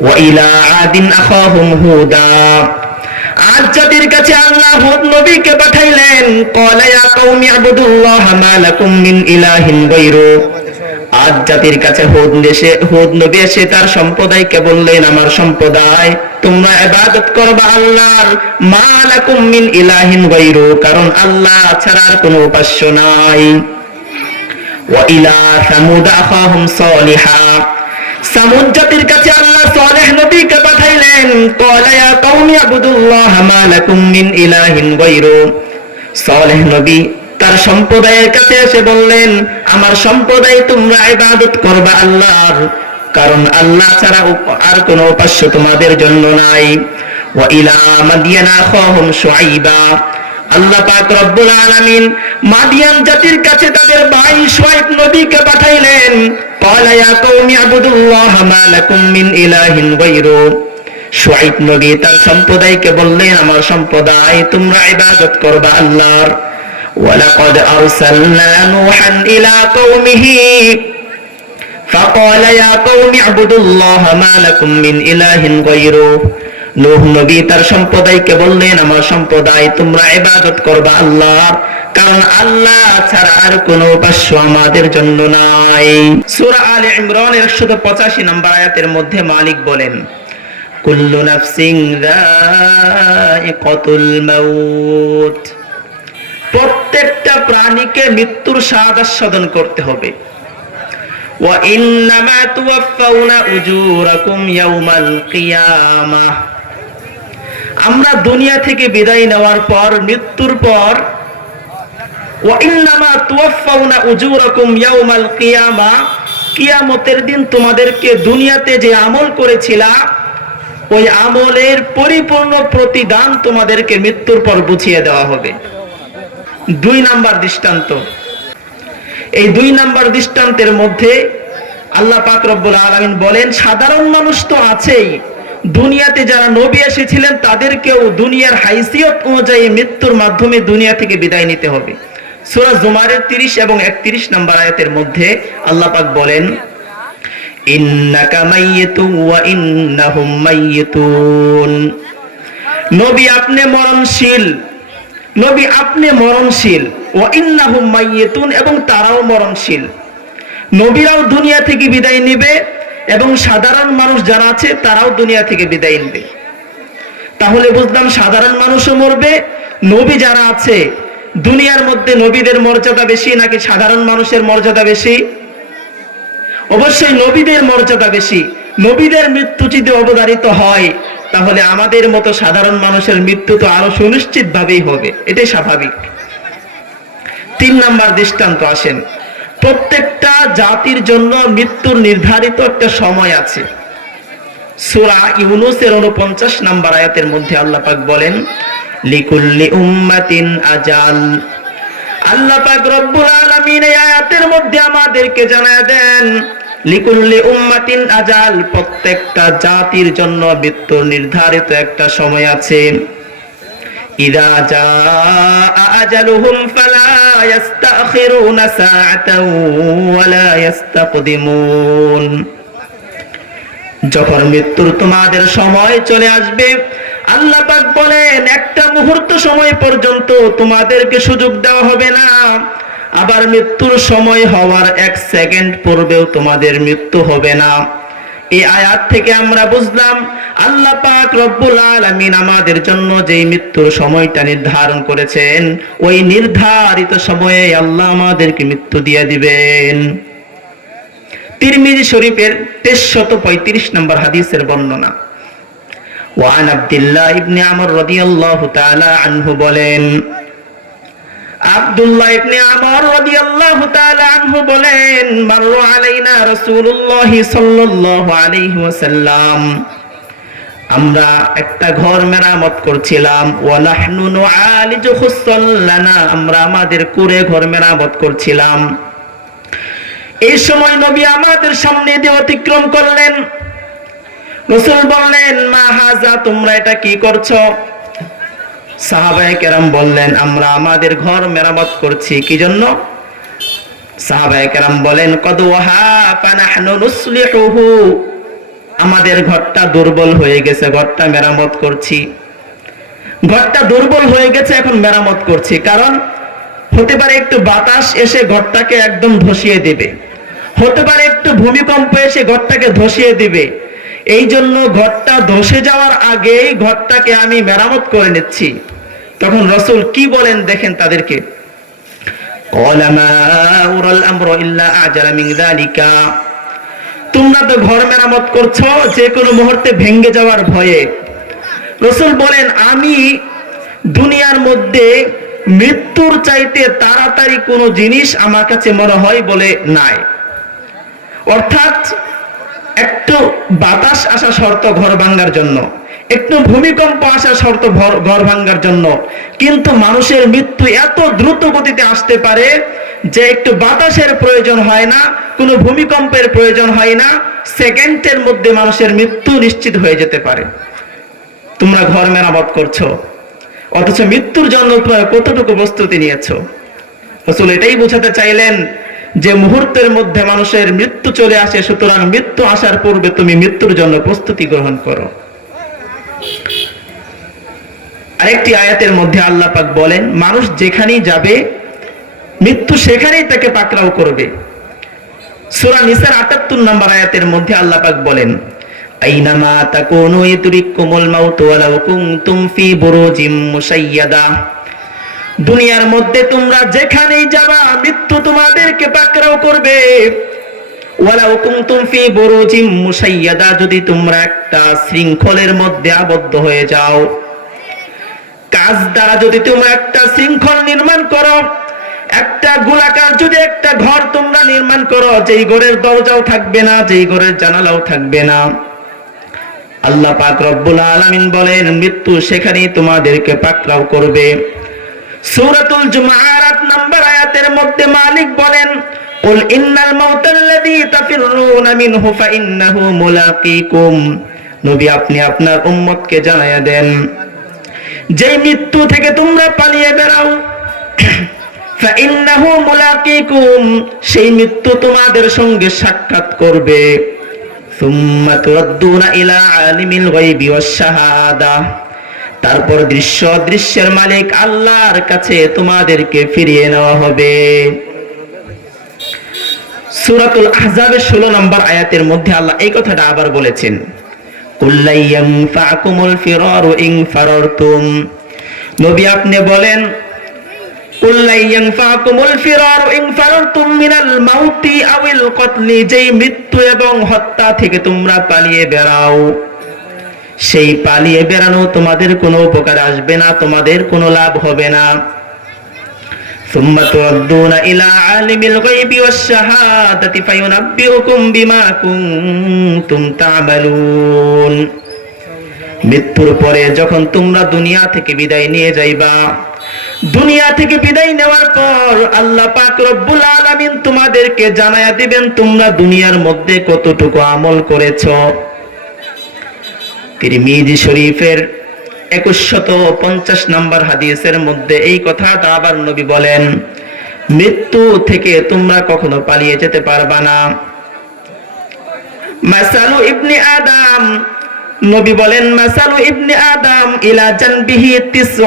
وإلى عاد أخاهم هودا আজ জাতির কাছে আল্লাহ হুদ নবীকে পাঠাইলেন قال يا قوم اعبدوا الله ما لكم من إله غيره আজ জাতির কাছে হুদ দেশে হুদ নবী এসে তার সম্প্রদায়কে বললেন আমার সম্প্রদায় তোমরা ইবাদত করবা আল্লাহর মা লাকুম মিন ইলাহিন গায়রু কারণ আল্লাহ ছাড়া আর কোনো উপাস্য নাই ওয়া ইলা সামুদ আখাহুম সালিহা কাছে আল্লাহ সালেহ নবীকে পাঠাইলেন আবুদুল্লাহ ইলাহিন সালেহ নবী তার সম্প্রদায়ের কাছে এসে বললেন, আমার সম্প্রদায় তোমরা ইবাদত করবা আল্লাহর, কারণ আল্লাহ ছাড়া আর কোনো উপাস্য তোমাদের জন্য নাই। ওয়া ইলা মাদিয়ানা আখাহুম শুআইবা। আল্লাহ পাক রব্বুল আলামিন মাদিয়ান জাতির কাছে তাদের ভাই শুআইব নবীকে পাঠাইলেন قال يا قوم اعبدوا الله ما لكم من إله غيره শুআইব নবী তার সম্প্রদায়কে বললেন আমার সম্প্রদায় তোমরা ইবাদত করবা আল্লাহর ولقد أرسلنا نوحا إلى قومه فقال يا قوم اعبدوا الله ما لكم من إله غيره নূহ নবী তার সম্প্রদায়কে বললেন আমার সম্প্রদায় তোমরা ইবাদত করবা আল্লাহ কারণ আল্লাহ ছাড়া আর কোনো উপাস্য আমাদের জন্য নাই সূরা আলে ইমরানের 185 নম্বর আয়াতের মধ্যে মালিক বলেন কুল্লু নাফসিন যায়িকাতুল মাউত প্রত্যেকটা প্রাণীকে মৃত্যুর স্বাদ আস্বাদন করতে হবে وإنما توفون أجوركم يوم القيامة আমরা দুনিয়া থেকে বিদায় নেওয়ার পর, মৃত্যুর পর কিয়ামতের দিন তোমাদেরকে দুনিয়াতে যে আমল করেছিলা, ওই আমলের পরিপূর্ণ প্রতিদান তোমাদেরকে মৃত্যুর পর বুঝিয়ে দেওয়া হবে। দুই নাম্বার দৃষ্টান্ত। এই দুই নাম্বার দৃষ্টান্তের মধ্যে আল্লাহ পাক রব্বুল আলমিন বলেন, সাধারণ মানুষ তো আছেই। দুনিয়াতে যারা নবী এসেছিলেন, তাদেরকেও দুনিয়ার হাইসিয়ত অনুযায়ী মৃত্যুর মাধ্যমে দুনিয়া থেকে বিদায় নিতে হবে। সূরা জুমারের 30 এবং 31 নম্বর আয়াতের মধ্যে আল্লাহ পাক বলেন এবং তারাও মরণশীল। নবীরাও দুনিয়া থেকে বিদায় নেবে। এবং সাধারণ মানুষ যারা আছে, তারাও দুনিয়া থেকে বিদায় নেবে। তাহলে বুঝলাম সাধারণ মানুষও মরবে, নবী যারা আছে, দুনিয়ার মধ্যে নবীদের মর্যাদা বেশি নাকি সাধারণ মানুষের মর্যাদা বেশি? অবশ্যই নবীদের মর্যাদা বেশি। নবীদের মৃত্যু যদি অবধারিত হয়, তাহলে আমাদের মতো সাধারণ মানুষের মৃত্যু তো আরও সুনিশ্চিত ভাবেই হবে। এটাই স্বাভাবিক। তিন নাম্বার দৃষ্টান্ত আসেন। প্রত্যেকটা জাতির জন্য মৃত্যুর নির্ধারিত একটা সময় আছে। সূরা ইউনুসের 49 নাম্বার আয়াতের মধ্যে বলেন, লিকুল্লি উম্মাতিন আজাল। আল্লাহ পাক রব্বুল আলামিন এই আয়াতের মধ্যে আমাদেরকে জানায় দেন, লিকুল্লি উম্মাতিন আজাল। প্রত্যেকটা জাতির জন্য মৃত্যুর নির্ধারিত একটা সময় আছে। যখন মৃত্যুর তোমাদের সময় চলে আসবে, আল্লাহ বলেন, একটা মুহূর্ত সময় পর্যন্ত তোমাদেরকে সুযোগ দেওয়া হবে না। আবার মৃত্যুর সময় হওয়ার এক সেকেন্ড পূর্বেও তোমাদের মৃত্যু হবে না। এই আয়াত থেকে আমরা বুঝলাম, আল্লাহ পাক রব্বুল আলামিন আমাদের জন্য যেই মৃত্যুর সময়টা নির্ধারণ করেছেন, ওই নির্ধারিত সময়ে আল্লাহ আমাদেরকে মৃত্যু দিয়ে দিবেন। তিরমিজি শরীফের তেইশশত পঁয়ত্রিশ নম্বর হাদিসের বর্ণনা। ওয়ান আব্দুল্লাহ ইবনে আমর রাদিয়াল্লাহু তাআলা আনহু বলেন আব্দুল্লাহ ইবনে আমর রাদিয়াল্লাহু তাআলা আনহু বলেন মাররু আলাইনা রাসূলুল্লাহ সাল্লাল্লাহু আলাইহি ওয়াসাল্লাম। আমরা একটা ঘর মেরামত করছিলাম। ওয়া নাহনু নুআলিজু খুসাল্লানা আমরা আমাদের কুরে ঘর মেরামত করছিলাম। এই সময় নবী আমাদের সামনে দিয়ে অতিক্রম করলেন। রসুল বললেন, মা হাজা, তোমরা এটা কি করছ? সাহাবায়ে কেরাম বললেন, আমরা আমাদের ঘর মেরামত করছি কি জন্য সাহাবায়ে কেরাম বলেন আমাদের ঘরটা দুর্বল হয়ে গেছে, ঘরটা মেরামত করছি। ঘরটা দুর্বল হয়ে গেছে, এখন মেরামত করছি। কারণ হতে পারে একটু বাতাস এসে ঘরটাকে একদম ধসিয়ে দিবে। হতে পারে একটু ভূমিকম্প এসে ঘরটাকে ধসিয়ে দিবে। এই জন্য ঘরটা ধসে যাওয়ার আগেই ঘরটাকে আমি মেরামত করে নিচ্ছি। তখন রসুল কি বলেন দেখেন তাদেরকে। তোমরা তো ঘর মেরামত করছ যে কোনো মুহূর্তে ভেঙ্গে যাওয়ার ভয়ে। রসুল বলেন, আমি দুনিয়ার মধ্যে মৃত্যুর চাইতে তাড়াতাড়ি কোনো জিনিস আমার কাছে মনে হয় বলে নাই। অর্থাৎ একটু বাতাস আসা শর্ত ঘর ভাঙ্গার জন্য, একটু ভূমিকম্প আসা শর্ত ঘর- ভাঙ্গার জন্য। কিন্তু মানুষের মৃত্যু এত দ্রুত গতিতে আসতে পারে যে একটু বাতাসের প্রয়োজন হয় না, কোনো ভূমিকম্পের প্রয়োজন হয় না, সেকেন্ডের মধ্যে মানুষের মৃত্যু নিশ্চিত হয়ে যেতে পারে। তোমরা ঘর মেরামত করছ, অথচ মৃত্যুর জন্য তোমরা কতটুকু প্রস্তুতি নিয়েছো? রসুল এটাই বোঝাতে চাইলেন যে মুহূর্তের মধ্যে মানুষের মৃত্যু চলে আসে, সুতরাং মৃত্যু আসার পূর্বে তুমি মৃত্যুর জন্য প্রস্তুতি গ্রহণ করো। আরেকটি আয়াতের মধ্যে আল্লাহ পাক বলেন, মানুষ যেখানেই যাবে, মৃত্যু সেখানেই তাকে পাকড়াও করবে। সূরা নিসার 78 নম্বর আয়াতের মধ্যে আল্লাহ পাক বলেন, আইনামা তাকুনু ইদরিকুমুল মাউত ওয়ালাউ কুনতুম ফি বুরুজিম মুশাইয়াদা। দুনিয়ার মধ্যে তোমরা যেখানেই যাবা, মৃত্যু তোমাদেরকে পাকড়াও করবে। যদি তোমরা একটা শৃঙ্খলের মধ্যে আবদ্ধ হয়ে যাও। কাজ দ্বারা যদি তোমরা একটা শৃঙ্খল নির্মাণ করো, একটা গোলাকার যদি একটা ঘর তোমরা নির্মাণ করো, যেই ঘরের দরজাও থাকবে না, যেই ঘরের জানালাও থাকবে না। আল্লাহ পাক রব্বুল আলামিন বলেন, মৃত্যু সেখানেই তোমাদেরকে পাকড়াও করবে। সূরাতুল জুমার আট নম্বর আয়াতের মধ্যে মালিক বলেন قل إن الموت الذي تفرون منه فإنه ملاقيكم নবী আপনি আপনার উম্মতকে জানায়া দেন যে মৃত্যু থেকে তোমরা পালিয়ে বেড়াও فإنه ملاقيكم সেই মৃত্যু তোমাদের সঙ্গে সাক্ষাৎ করবে ثم تردون إلى عالم الغيب والشهادة তারপর দৃশ্য, দৃশ্যের মালিক আল্লাহর কাছে তোমাদেরকে ফিরিয়ে নেওয়া হবে। সূরাতুল আহজাবের 16 নম্বর আয়াতের মধ্যে আল্লাহ এই কথাটা আবার বলেছেন নবী আপনি বলেন যেই মৃত্যু এবং হত্যা থেকে তোমরা পালিয়ে বেড়াও। সেই পালিয়ে বেড়ানো তোমাদের কোনো উপকার আসবে না তোমাদের কোনো লাভ হবে না ثم تردون إلى عالم الغيب والشهادة فينبئكم بما كنتم تعملون মৃত্যুর পরে যখন তোমরা দুনিয়া থেকে বিদায় নিয়ে যাইবা দুনিয়া থেকে বিদায় নেওয়ার পর আল্লাহ পাক রব্বুল আলামিন তোমাদেরকে জানায়া দিবেন তোমরা দুনিয়ার মধ্যে কতটুকু আমল করেছো তিরমিজি শরীফের একুশশত পঞ্চাশ নম্বর হাদিসের মধ্যে এই কথাটা আবার নবী বলেন, মৃত্যু থেকে তোমরা কখনো পালিয়ে যেতে পারবা না। মাসালু ইবনে আদম, নবী বলেন, মাসালু ইবনে আদম ইলা জানবিহি তিসউ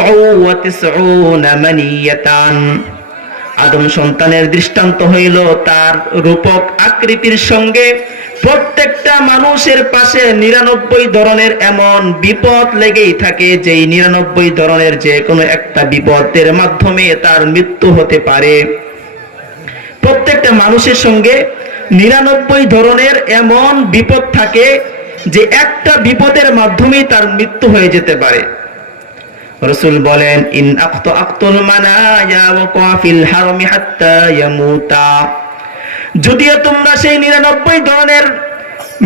মানিয়াতান। আদম সন্তানের দৃষ্টান্ত হইল তার রূপক আকৃতির সঙ্গে প্রত্যেকটা মানুষের পাশে নিরানব্বই ধরনের এমন বিপদ লেগেই থাকে, যেই নিরানব্বই ধরনের যে কোনো একটা বিপদের মাধ্যমে তার মৃত্যু হতে পারে। প্রত্যেকটা মানুষের সঙ্গে নিরানব্বই ধরনের এমন বিপদ থাকে, যে একটা বিপদের মাধ্যমেই তার মৃত্যু হয়ে যেতে পারে। রসুল বলেন, ইন আক্ত আক্তুল মানায়া ওয়া কাফিল হারমি হাত্তা ইয়ামুতা। যদিও তোমরা সেই নিরানব্বই ধরনের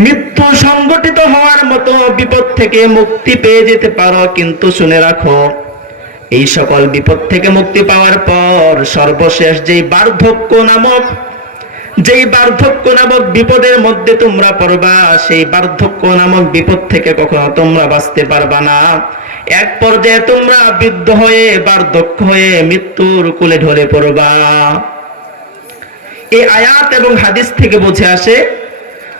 মৃত্যু সংগঠিত হওয়ার মতো বিপদ থেকে মুক্তি পেয়ে যেতে পারো, কিন্তু শুনে রাখো, এই সকল বিপদ থেকে মুক্তি পাওয়ার পর সর্বশেষ যেই বার্ধক্য নামক, যেই বার্ধক্য নামক বিপদের মধ্যে তোমরা পড়বা, সেই বার্ধক্য নামক বিপদ থেকে কখনো তোমরা বাঁচতে পারবা না। এক পর্যায়ে তোমরা বৃদ্ধ হয়ে, বার্ধক্য হয়ে মৃত্যুর কুলে ঢলে পড়বা। এই আয়াত এবং হাদিস থেকে বুঝে আসে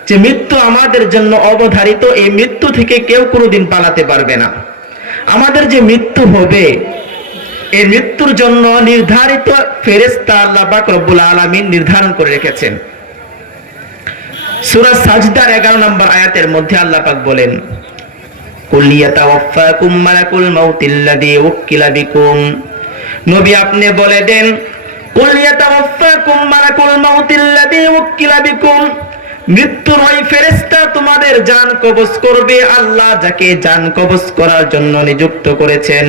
যে মৃত্যু আমাদের জন্য অবধারিত, এই মৃত্যু থেকে কেউ কোনোদিন পালাতে পারবে না। আমাদের যে মৃত্যু হবে, এই মৃত্যুর জন্য নির্ধারিত ফেরেস্তা আল্লাহ পাক রব্বুল আলামিন নির্ধারণ করে রেখেছেন। সূরা সাজদার 11 নম্বর আয়াতের মধ্যে আল্লাহ পাক বলেন নবী আপনি বলে দেন কুল ইয়াতাওয়াফাকুম মৃত্যুর ওই ফেরেস্তা তোমাদের জান করবে, আল্লাহ যাকে জান করার জন্য নিযুক্ত করেছেন।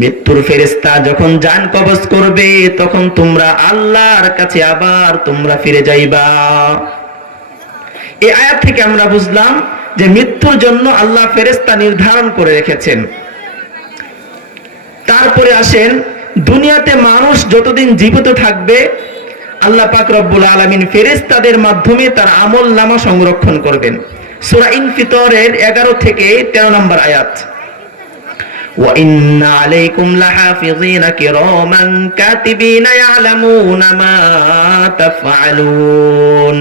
মৃত্যুর ফেরেস্তা যখন যান কবজ করবে, তখন তোমরা আল্লাহর কাছে আবার তোমরা ফিরে যাইবা। এই আয়াত থেকে আমরা বুঝলাম যে মৃত্যুর জন্য আল্লাহ ফেরেস্তা নির্ধারণ করে রেখেছেন তারপরে আসেন দুনিয়াতে মানুষ যতদিন জীবিত থাকবে আল্লাহ পাক রব্বুল আলামিন ফেরেশতাদের মাধ্যমে তার আমল নামা সংরক্ষণ করবেন সূরা ইনফিতরের 11 থেকে 13 নম্বর আয়াত وَإِنَّ عَلَيْكُمْ لَحَافِظِينَ كِرَامًا كَاتِبِينَ يَعْلَمُونَ مَا تَفْعَلُونَ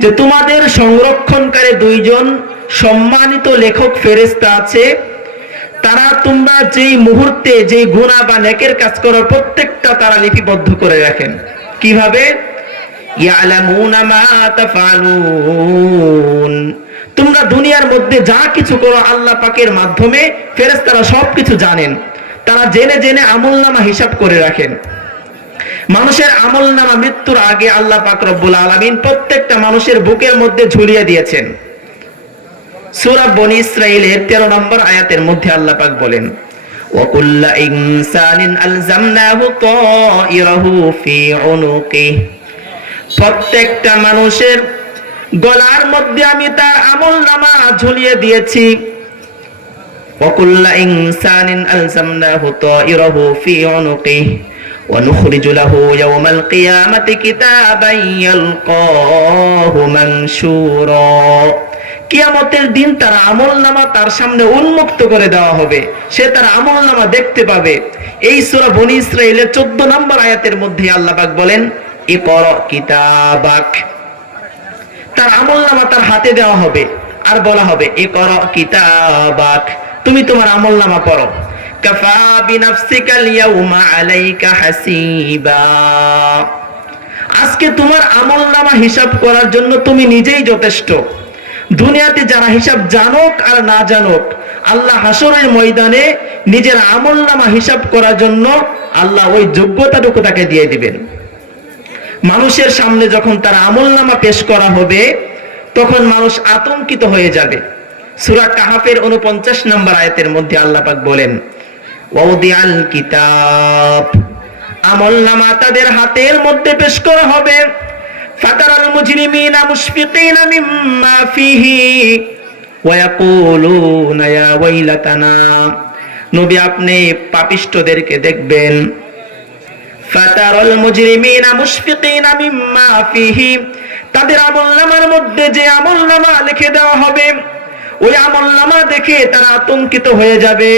যে তোমাদের সংরক্ষণকারী দুইজন সম্মানিত লেখক ফেরেশতা আছে, তারা তোমরা যেই মুহূর্তে যেই গুণা বা নেকের কাজ করো প্রত্যেকটা তারা লিপিবদ্ধ করে রাখেন। কীভাবে? তোমরা দুনিয়ার মধ্যে যা কিছু করো আল্লাহ পাকের মাধ্যমে ফেরেশতারা সবকিছু জানেন। তারা জেনে জেনে আমলনামা হিসাব করে রাখেন। মানুষের আমলনামা মৃত্যুর আগে আল্লাহ পাক রব্বুল আলামিন প্রত্যেকটা মানুষের বুকের মধ্যে ঝুলিয়ে দিয়েছেন সূরা বনি ইসরাইলের 13 নম্বর আয়াতের মধ্যে আল্লাহ পাক বলেন وَكُلَّ إِنسَانٍ أَلْزَمْنَاهُ طَائِرَهُ فِي عُنُقِهِ প্রত্যেকটা মানুষের গলার মধ্যে আমি তার আমলনামা ঝুলিয়ে দিয়েছি وَكُلَّ إِنسَانٍ أَلْزَمْنَاهُ طَائِرَهُ فِي عُنُقِهِ ونخرج له يوم القيامة كتابا يلقاه منشورا কিয়ামতের দিন তার আমল নামা তার সামনে উন্মুক্ত করে দেওয়া হবে সে তার আমল নামা দেখতে পাবে এই সূরা বনি ইসরাইলের 14 নম্বর আয়াতের মধ্যে আল্লাহ পাক বলেন ইকরা কিতাবাক তার আমল নামা তার হাতে দেওয়া হবে আর বলা হবে ইকরা কিতাবাক তুমি তোমার আমল নামা পড়ো আজকে তোমার আমল নামা হিসাব করার জন্য তুমি নিজেই যথেষ্ট। দুনিয়াতে যারা হিসাব জানুক আর না জানুক, আল্লাহ হাসরের ময়দানে নিজের আমল নামা হিসাব করার জন্য আল্লাহ ওই যোগ্যতাটুকু তাকে দিয়ে দিবেন। মানুষের সামনে যখন তার আমল নামা পেশ করা হবে, তখন মানুষ আতঙ্কিত হয়ে যাবে। সুরা কাহাফের উনপঞ্চাশ নম্বর আয়াতের মধ্যে আল্লাহ পাক বলেন ওয়াউদিয়াল কিতাব। আমল নামা তাদের হাতের মধ্যে পেশ করা হবে। ফাতারাল মুজরিমিনা মুশফিকিনা মিম্মা ফিহি। ওয়ায়াকুলুনা, ইয়া ওয়াইলাতানা, নবী আপনি পাপিষ্ঠদেরকে দেখবেন। ফাতারাল মুজরিমিনা মুশফিকিনা মিম্মা ফিহি। তাদের আমলনামার মধ্যে যে আমলনামা লিখে দেওয়া হবে, ওই আমলনামা দেখে তারা আতঙ্কিত হয়ে যাবে।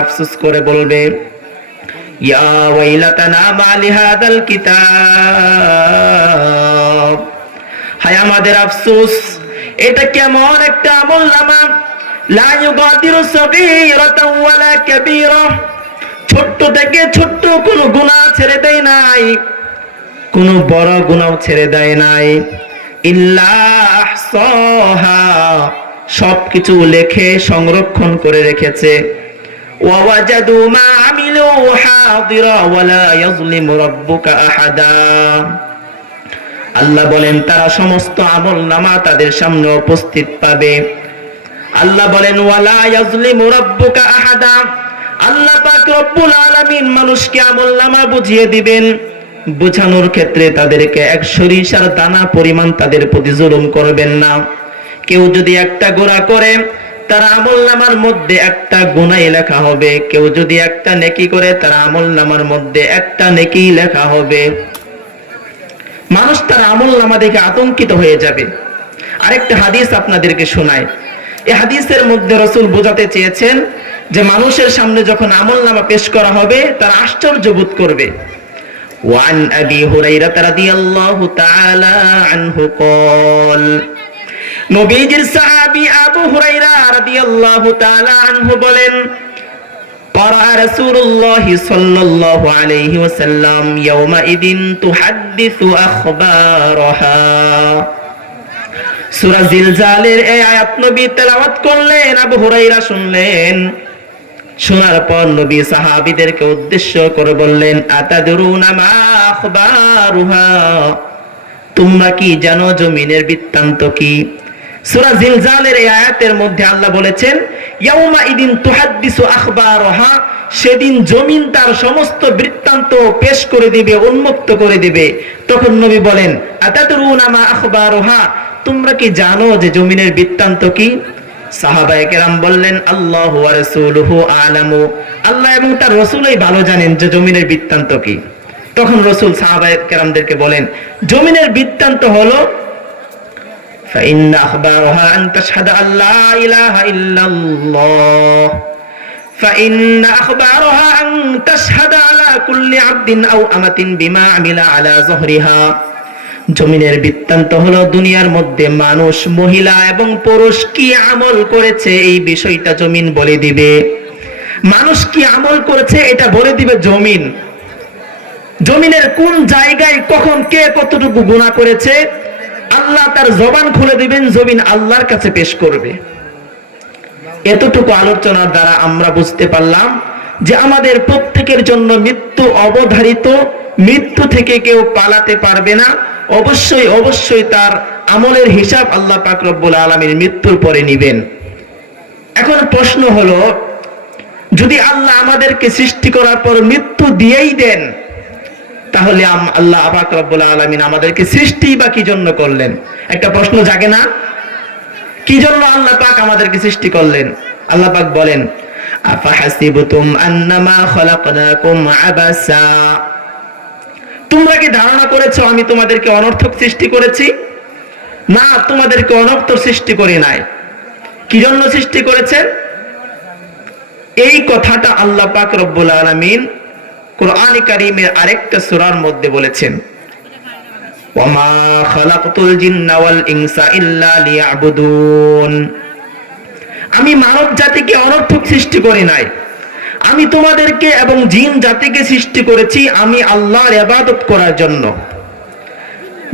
আফসোস করে বলবে, ইয়া আমাদের আফসোস, এটা কেমন একটা আমলনামা লা ওয়ালা ছোট্ট থেকে ছোট্ট কোনো গুনাহ ছেড়ে দেয় নাই, কোনো বড় গুনাহ ছেড়ে দেয় নাই। ইল্লা সবকিছু লেখে, সংরক্ষণ করে রেখেছে। আল্লাহ বলেন, তারা সমস্ত আমল নামা তাদের সামনে উপস্থিত পাবে। আল্লাহ বলেন, ওয়ালা ইয়াজলিমু রাব্বুকা আহাদা। আল্লাহ পাক রব্বুল আলামিন মানুষকে আমল নামা বুঝিয়ে দিবেন। বোঝানোর ক্ষেত্রে তাদেরকে এক সরিষার দানা পরিমাণ তাদের প্রতি জুলুম করবেন না। কেউ যদি একটা গোড়া করে তার আমল নামার মধ্যে একটা গুনাই লেখা হবে কেউ যদি একটা নেকি করে তার আমল নামার মধ্যে একটা নেকি লেখা হবে মানুষ তার আমল নামা দেখে আতঙ্কিত হয়ে যাবে আরেকটা হাদিস আপনাদেরকে শোনায় এই হাদিসের মধ্যে রসুল বোঝাতে চেয়েছেন যে মানুষের সামনে যখন আমল নামা পেশ করা হবে তারা আশ্চর্য বোধ করবে وعن أبي هريرة رضي الله تعالى عنه قال নবীজির সাহাবী আবু হুরাইরা রাদিয়াল্লাহু তাআলা আনহু বলেন قرأ رسول الله صلى الله عليه وسلم يومئذ تحدث أخبارها সূরা জিলজালের এই আয়াত নবী তেলাওয়াত করলেন আবু হুরাইরা শুনলেন শোনার পর নবী সাহাবীদেরকে উদ্দেশ্য করে বললেন আতাদরুনা মা আখবারুহা তোমরা কি জানো জমিনের বৃত্তান্ত কি সূরা জিলজালের এই আয়াতের মধ্যে আল্লাহ বলেছেন, ইয়াউমা ইদিন তুহাদ্দিসু সেদিন জমিন তার সমস্ত বৃত্তান্ত পেশ করে দিবে, উন্মুক্ত করে দিবে। তখন নবী বলেন, আতাদরুনা মা আখবারহা তোমরা কি জানো যে জমিনের বৃত্তান্ত কি? সাহাবায়ে কেরাম বললেন, আল্লাহ রাসূলুহু আলামু আল্লাহ এবং তার রাসূলই ভালো জানেন যে জমিনের বৃত্তান্ত কি। তখন রসুল সাহাবায়ে কেরামদেরকে বলেন, জমিনের বৃত্তান্ত হলো فإن أخبارها أن تشهد أن لا إله إلا الله فإن أخبارها أن تشهد على كل عبد أو أمة بما عمل على ظهرها জমিনের বৃত্তান্ত হলো দুনিয়ার মধ্যে মানুষ মহিলা এবং পুরুষ কি আমল করেছে এই বিষয়টা জমিন বলে দিবে মানুষ কি আমল করেছে এটা বলে দিবে জমিন জমিনের কোন জায়গায় কখন কে কতটুকু গুণা করেছে আল্লাহ তার জবান খুলে দিবেন, জমিন আল্লাহর কাছে পেশ করবে। এতটুকু আলোচনার দ্বারা আমরা বুঝতে পারলাম যে আমাদের প্রত্যেকের জন্য মৃত্যু অবধারিত, মৃত্যু থেকে কেউ পালাতে পারবে না। অবশ্যই অবশ্যই তার আমলের হিসাব আল্লাহ পাক রব্বুল আলমীর মৃত্যুর পরে নিবেন। এখন প্রশ্ন হলো, যদি আল্লাহ আমাদেরকে সৃষ্টি করার পর মৃত্যু দিয়েই দেন তাহলে আল্লাহ আবাক রব্বুল আলমিন আমাদেরকে সৃষ্টি বা কি জন্য করলেন? একটা প্রশ্ন জাগে না? কি জন্য আল্লাহ পাক আমাদেরকে সৃষ্টি করলেন? আল্লাহ পাক বলেন, আফাহাসিবতুম আন্নামা তোমরা কি ধারণা করেছ আমি তোমাদেরকে অনর্থক সৃষ্টি করেছি? না, তোমাদেরকে অনর্থক সৃষ্টি করি নাই। কি জন্য সৃষ্টি করেছেন? এই কথাটা আল্লাহ পাক রব্বুল আলামিন কোরআন কারীমের আরেকটা সুরার মধ্যে বলেছেন ওয়ামা খালাকতুল জিন্না ওয়াল ইনসা ইল্লা লিয়াবুদুন। আমি মানব জাতিকে অনর্থক সৃষ্টি করি নাই। আমি তোমাদেরকে এবং জিন জাতিকে সৃষ্টি করেছি আমি আল্লাহর ইবাদত করার জন্য।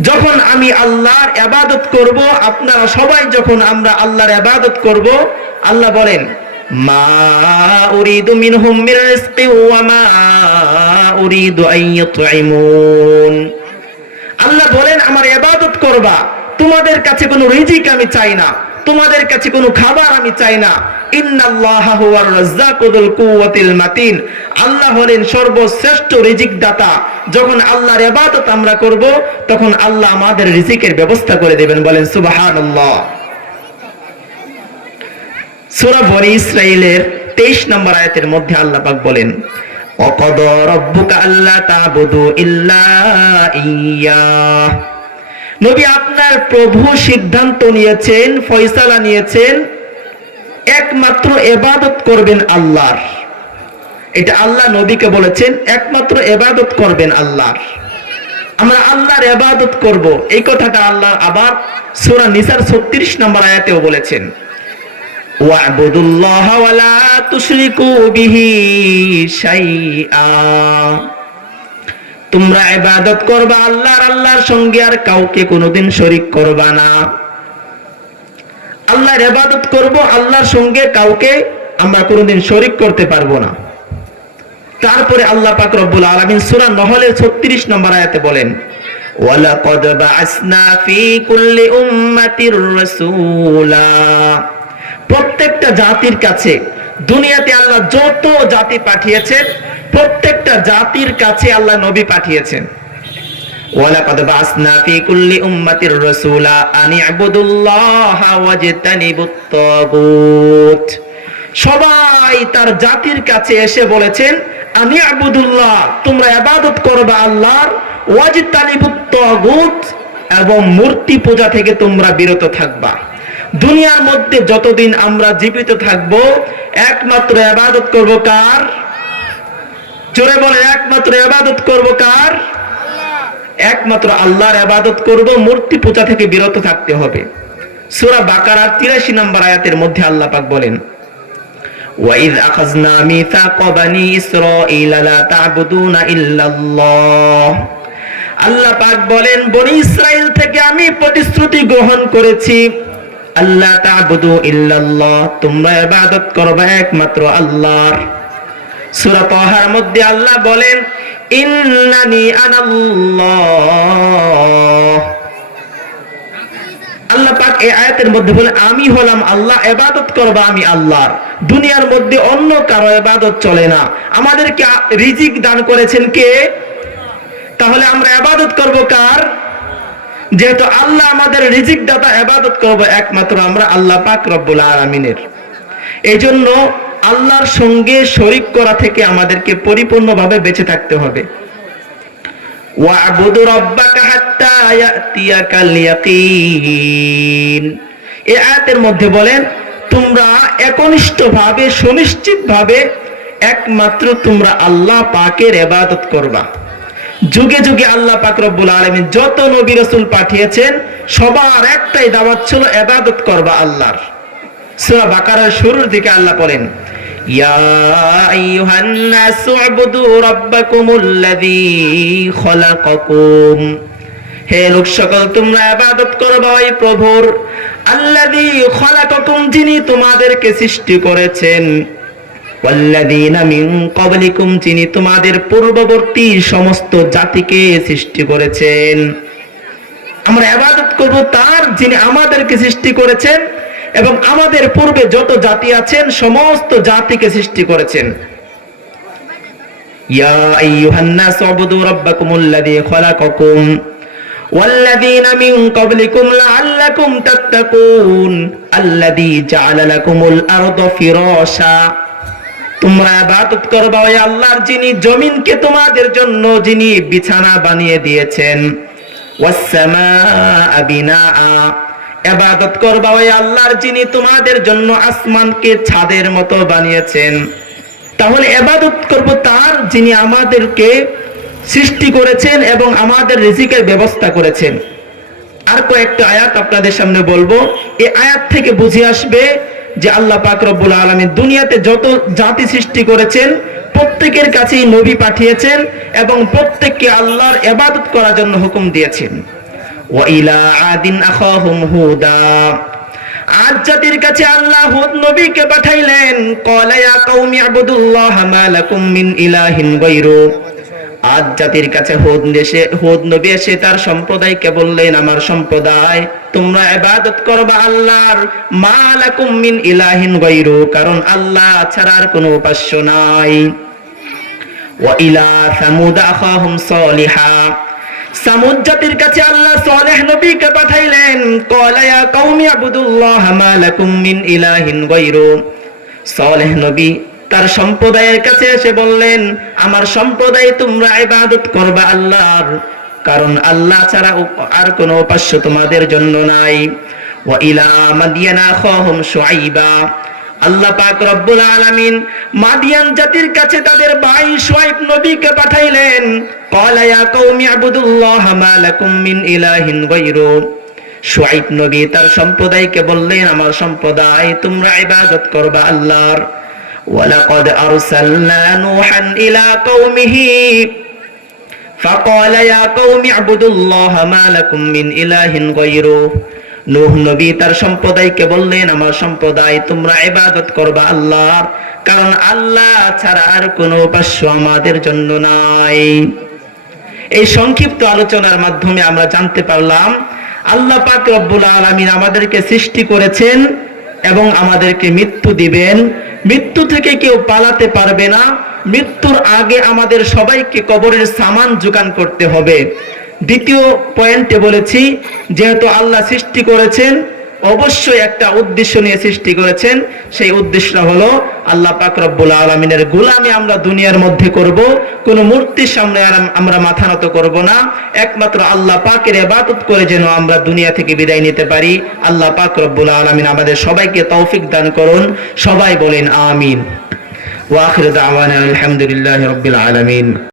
যখন আমি আল্লাহর ইবাদত করব, আপনারা সবাই যখন আমরা আল্লাহর ইবাদত করব, আল্লাহ বলেন মা আল্লাহ বলেন, আমার ইবাদত করবা। তোমাদের কাছে কোনো রিজিক আমি চাই না। তোমাদের কাছে কোনো খাবার আমি চাই না। আল্লাহ হলেন সর্বশ্রেষ্ঠ রিজিক দাতা যখন আল্লাহর এবাদত আমরা করব, তখন আল্লাহ আমাদের রিজিকের ব্যবস্থা করে দেবেন। বলেন, সুবহানাল্লাহ। সুরা বনি ইসরাইলের তেইশ নম্বর আয়াতের মধ্যে আল্লাহ পাক বলেন, অকদ রব্বুকা তাবুদু ইল্লা ইয়া নবী আপনার প্রভু সিদ্ধান্ত নিয়েছেন, ফয়সালা নিয়েছেন, একমাত্র এবাদত করবেন আল্লাহর। এটা আল্লাহ নবীকে বলেছেন, একমাত্র এবাদত করবেন আল্লাহর। আমরা আল্লাহর এবাদত করব। এই কথাটা আল্লাহ আবার সুরা নিসার ছত্রিশ নম্বর আয়াতেও বলেছেন। তোমরা ইবাদত করবা আল্লাহর আল্লাহর সঙ্গে আর কাউকে কোনোদিন শরিক করবা না। আল্লাহর ইবাদত করব, আল্লাহর সঙ্গে কাউকে আমরা কোনোদিন শরীক করতে পারব না। তারপরে আল্লাহ পাক রব্বুল আলামিন সূরা নহলের 36 নম্বর আয়াতে বলেন, ওয়ালাকাদ বাআসনা ফি কুল্লি উম্মাতির রাসূলা। প্রত্যেকটা জাতির কাছে, দুনিয়াতে আল্লাহ যত জাতি পাঠিয়েছেন প্রত্যেকটা জাতির কাছে আল্লাহ নবী পাঠিয়েছেন। ওয়ালাকাদ বাসনা ফি কুল্লি উম্মাতির রাসূলা আন ইবুদুল্লাহা ওয়াজতানিবুত তাগুত। সবাই তার জাতির কাছে এসে বলেছেন, আমি আবুদুল্লাহ তোমরা ইবাদত করবা আল্লাহর ওয়াজতানিবুত তাগুত এবং মূর্তি পূজা থেকে তোমরা বিরত থাকবা। দুনিয়ার মধ্যে যতদিন আমরা জীবিত থাকব একমাত্র আবাদত করব কার জোরে বলে একমাত্র আবাদত করব কার একমাত্র আল্লাহর আবাদত করব মূর্তি পূজা থেকে বিরত থাকতে হবে সূরা বাকারার 83 নম্বর আয়াতের মধ্যে আল্লাহ পাক বলেন وَإِذْ أَخَذْنَا مِيثَاقَ بَنِي إِسْرَائِيلَ لَا تَعْبُدُونَ إِلَّا اللَّهَ আল্লাহ পাক বলেন বনি ইসরাইল থেকে আমি প্রতিশ্রুতি গ্রহণ করেছি আল্লাহ তা'বুদু ইল্লাল্লাহ, তোমরা ইবাদত করবে একমাত্র আল্লাহর। সূরা তাহার মধ্যে আল্লাহ বলেন, ইন্নানি আনাল্লাহ। আল্লাহ পাক এই আয়াতের মধ্যে বলে আমি হলাম আল্লাহ, ইবাদত করবা আমি আল্লাহর। দুনিয়ার মধ্যে অন্য কারও ইবাদত চলে না। আমাদেরকে রিজিক দান করেছেন কে? তাহলে আমরা ইবাদত করব কার? যেহেতু আল্লাহ আমাদের রিজিক দাতা ইবাদত করব, একমাত্র আমরা আল্লাহ পাক রব্বুল আলামিনের। এই জন্য আল্লাহর সঙ্গে শরিক করা থেকে আমাদেরকে পরিপূর্ণভাবে বেঁচে থাকতে হবে। এই আয়াতের মধ্যে বলেন, তোমরা একনিষ্ঠভাবে, সুনিশ্চিতভাবে একমাত্র তোমরা আল্লাহ পাকের এবাদত করবা। যুগে যুগে আল্লাহ পাক আলামিন যত নবী রসুল পাঠিয়েছেন, সবার একটাই দাওয়াত ছিল এবাদত করবা আল্লাহর। সূরা বাকারার শুরুর দিকে আল্লাহ বলেন, ইয়া আইয়ুহান নাসু উবুদু রাব্বাকুমুল্লাযী হে লোক সকল, তোমরা ইবাদত করবে ওই প্রভুর, আল্লাযী খলাকাকুম যিনি তোমাদেরকে সৃষ্টি করেছেন। ওয়াল্লাযীনা মিন ক্বাবলিকুম যিনি তোমাদের পূর্ববর্তী সমস্ত জাতিকে সৃষ্টি করেছেন আমরা ইবাদত করব তার যিনি আমাদেরকে সৃষ্টি করেছেন এবং আমাদের পূর্বে যত জাতি আছেন সমস্ত জাতিকে সৃষ্টি করেছেন ইয়া আইয়ুহান নাস উবুদু রাব্বাকুমুল্লাযী খলাকাকুম والذين من قبلكم لعلكم تتقون الذي جعل لكم الأرض فراشا তোমরা ইবাদত করবা ওই আল্লাহর যিনি জমিনকে তোমাদের জন্য যিনি বিছানা বানিয়ে দিয়েছেন। ইবাদত করবা ওই আল্লাহর যিনি তোমাদের জন্য আসমানকে ছাদের মতো বানিয়েছেন। তাহলে ইবাদত করব তার যিনি আমাদেরকে সৃষ্টি করেছেন এবং আমাদের রিজিকের ব্যবস্থা করেছেন। আর কয়েকটা আয়াত আপনাদের সামনে বলব। এই আয়াত থেকে বুঝে আসবে যে আল্লাহ পাক রব্বুল আলামিন দুনিয়াতে যত জাতি সৃষ্টি করেছেন, প্রত্যেকের কাছেই নবী পাঠিয়েছেন এবং প্রত্যেককে আল্লাহর এবাদত করার জন্য হুকুম দিয়েছেন। জাতির কাছে আল্লাহ নবীকে পাঠাইলেন আদ জাতির কাছে হুদ দেশে, হুদ নবী এসে তার সম্প্রদায়কে বললেন, আমার সম্প্রদায়, তোমরা ইবাদত করবা আল্লাহর, মা লাকুম মিন ইলাহিন গায়রু, কারণ আল্লাহ ছাড়া আর কোনো উপাস্য নাই। ওয়া ইলা সামুদ আখাহুম সালিহা। সামুদ জাতির কাছে আল্লাহ সালেহ নবীকে পাঠাইলেন ক্বালা ইয়া কওমি আবুদুল্লাহ মা লাকুম মিন ইলাহিন গায়রু। সালেহ নবী তার সম্প্রদায়ের কাছে এসে বললেন, আমার সম্প্রদায় তোমরা ইবাদত করবা আল্লাহর, কারণ আল্লাহ ছাড়া আর কোনো উপাস্য তোমাদের জন্য নাই। ওয়া ইলা মাদিয়ানা আখাহুম শুআইবা। আল্লাহ পাক রব্বুল আলামিন মাদিয়ান জাতির কাছে তাদের ভাই শুআইব নবীকে পাঠাইলেন। ক্বালা ইয়া কওমি আবুদুল্লাহ মা লাকুম মিন ইলাহিন গায়রু। শুআইব নবী তার সম্প্রদায়কে বললেন, আমার সম্প্রদায় তোমরা ইবাদত করবা আল্লাহর। ولقد أرسلنا نوحا إلى قومه فقال يا قوم اعبدوا الله ما لكم من إله غيره নূহ নবী তার সম্প্রদায়কে বললেন আমার সম্প্রদায় তোমরা ইবাদত করবা আল্লাহর কারণ আল্লাহ ছাড়া আর কোনো উপাস্য আমাদের জন্য নাই এই সংক্ষিপ্ত আলোচনার মাধ্যমে আমরা জানতে পারলাম আল্লাহ পাক রব্বুল আলামিন আমাদেরকে সৃষ্টি করেছেন এবং আমাদেরকে মৃত্যু দিবেন মৃত্যু থেকে কেউ পালাতে পারবে না। মৃত্যুর আগে আমাদের সবাইকে কবরের সামান যোগান করতে হবে। দ্বিতীয় পয়েন্টে বলেছি, যেহেতু আল্লাহ সৃষ্টি করেছেন অবশ্যই একটা উদ্দেশ্য নিয়ে সৃষ্টি করেছেন। সেই উদ্দেশ্যটা হলো আল্লাহ পাক রব্বুল আলমিনের গুলামি আমরা দুনিয়ার মধ্যে করব। কোন মূর্তির সামনে আমরা মাথা নত করব না। একমাত্র আল্লাহ পাকের ইবাদত করে যেন আমরা দুনিয়া থেকে বিদায় নিতে পারি। আল্লাহ পাক রব্বুল আলমিন আমাদের সবাইকে তৌফিক দান করুন। সবাই বলেন আমিন। ওয়াখির আলহামদুলিল্লাহ রব্বিল আলামিন।